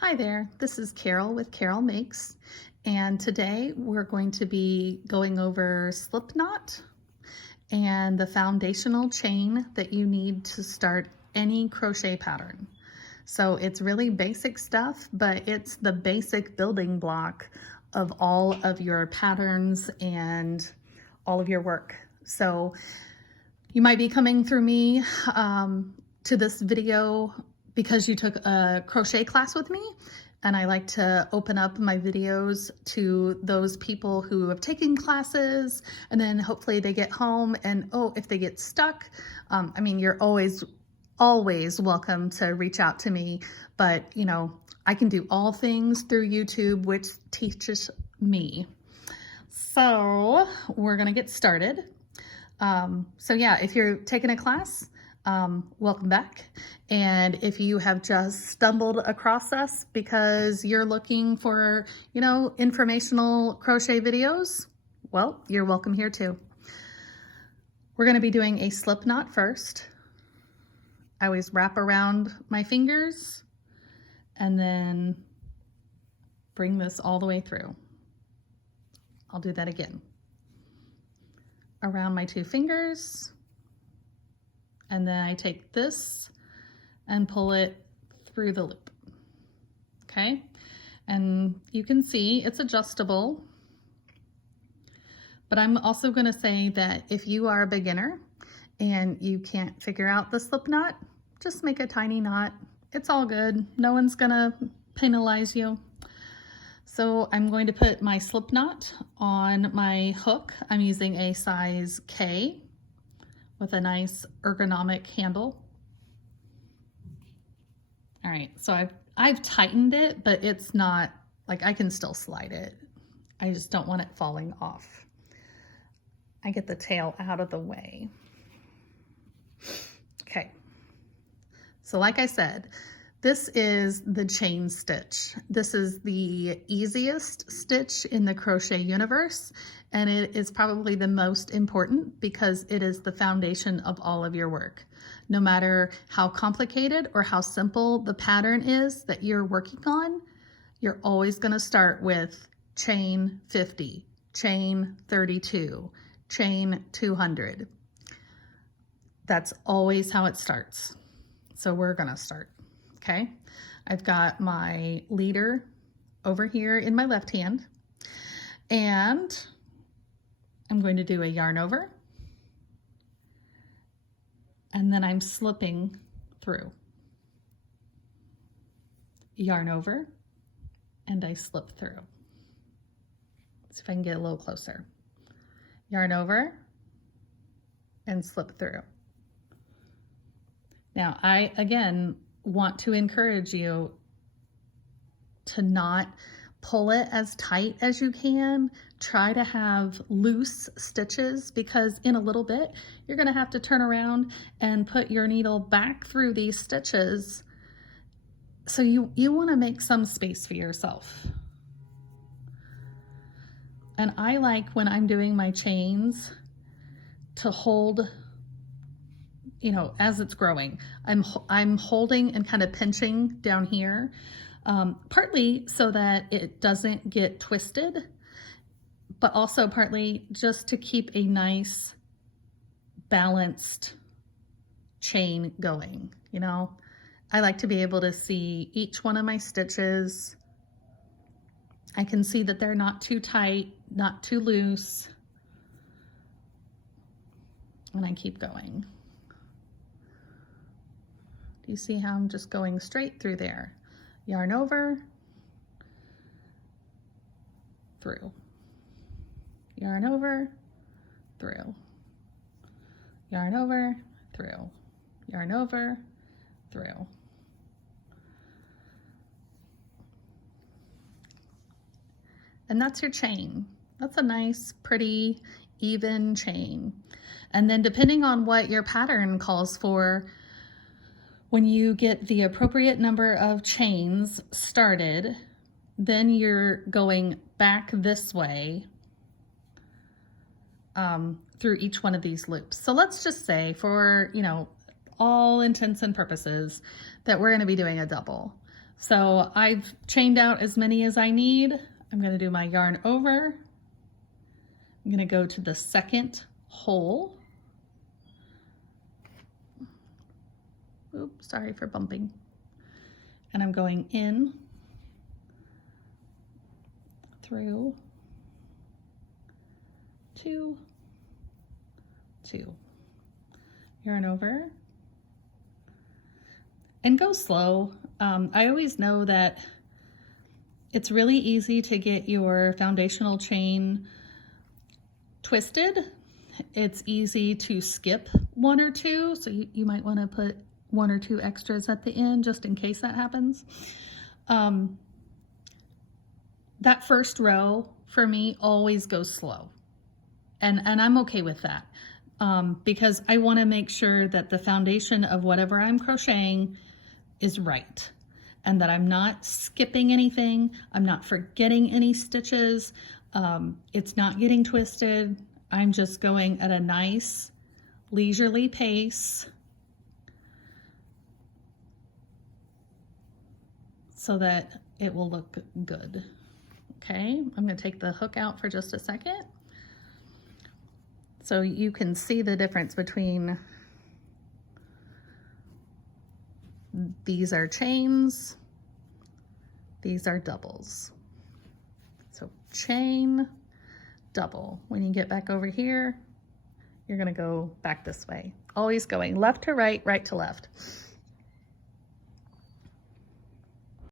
Hi there, this is Carol with Carol Makes, and today we're going to be going over slip knot and the foundational chain that you need to start any crochet pattern. So it's really basic stuff, but it's the basic building block of all of your patterns and all of your work. So you might be coming through me to this video because you took a crochet class with me, and I like to open up my videos to those people who have taken classes, and then hopefully they get home and, oh, if they get stuck, I mean, you're always welcome to reach out to me, but you know, I can do all things through YouTube, which teaches me. So we're gonna get started. So yeah, if you're taking a class, welcome back. And if you have just stumbled across us because you're looking for, you know, informational crochet videos, well, you're welcome here too. We're going to be doing a slip knot first. I always wrap around my fingers and then bring this all the way through. I'll do that again. Around my two fingers. And then I take this and pull it through the loop. Okay, and you can see it's adjustable, but I'm also going to say that if you are a beginner and you can't figure out the slip knot, just make a tiny knot. It's all good. No one's gonna penalize you. So I'm going to put my slip knot on my hook. I'm using a size K with a nice ergonomic handle. All right, so I've tightened it, but it's not, like, I can still slide it. I just don't want it falling off. I get the tail out of the way. Okay, so like I said, this is the chain stitch. This is the easiest stitch in the crochet universe, and it is probably the most important because it is the foundation of all of your work. No matter how complicated or how simple the pattern is that you're working on, you're always going to start with chain 50, chain 32, chain 200. That's always how it starts. So we're going to start. Okay, I've got my leader over here in my left hand, and I'm going to do a yarn over, and then I'm slipping through. Yarn over, and I slip through. Let's see if I can get a little closer. Yarn over, and slip through. Now, I, again, want to encourage you to not pull it as tight as you can. Try to have loose stitches, because in a little bit you're going to have to turn around and put your needle back through these stitches. So you want to make some space for yourself. And I like, when I'm doing my chains, to hold, you know, as it's growing, I'm holding and kind of pinching down here, partly so that it doesn't get twisted, but also partly just to keep a nice balanced chain going. You know, I like to be able to see each one of my stitches. I can see that they're not too tight, not too loose, and I keep going. You see how I'm just going straight through there? Yarn over, through. Yarn over, through. Yarn over, through. Yarn over, through. And that's your chain. That's a nice, pretty, even chain. And then depending on what your pattern calls for, when you get the appropriate number of chains started, then you're going back this way through each one of these loops. So let's just say, for, you know, all intents and purposes, that we're going to be doing a double. So I've chained out as many as I need. I'm going to do my yarn over. I'm going to go to the second hole. Oops, sorry for bumping. And I'm going in, through, 2, 2. Yarn over. And go slow. I always know that it's really easy to get your foundational chain twisted. It's easy to skip 1 or 2, so you might want to put 1 or 2 extras at the end just in case that happens. That first row for me always goes slow, and I'm okay with that because I want to make sure that the foundation of whatever I'm crocheting is right and that I'm not skipping anything, I'm not forgetting any stitches, it's not getting twisted. I'm just going at a nice leisurely pace so that it will look good. Okay, I'm going to take the hook out for just a second so you can see the difference between these are chains, these are doubles. So chain, double. When you get back over here, you're going to go back this way. Always going left to right, right to left.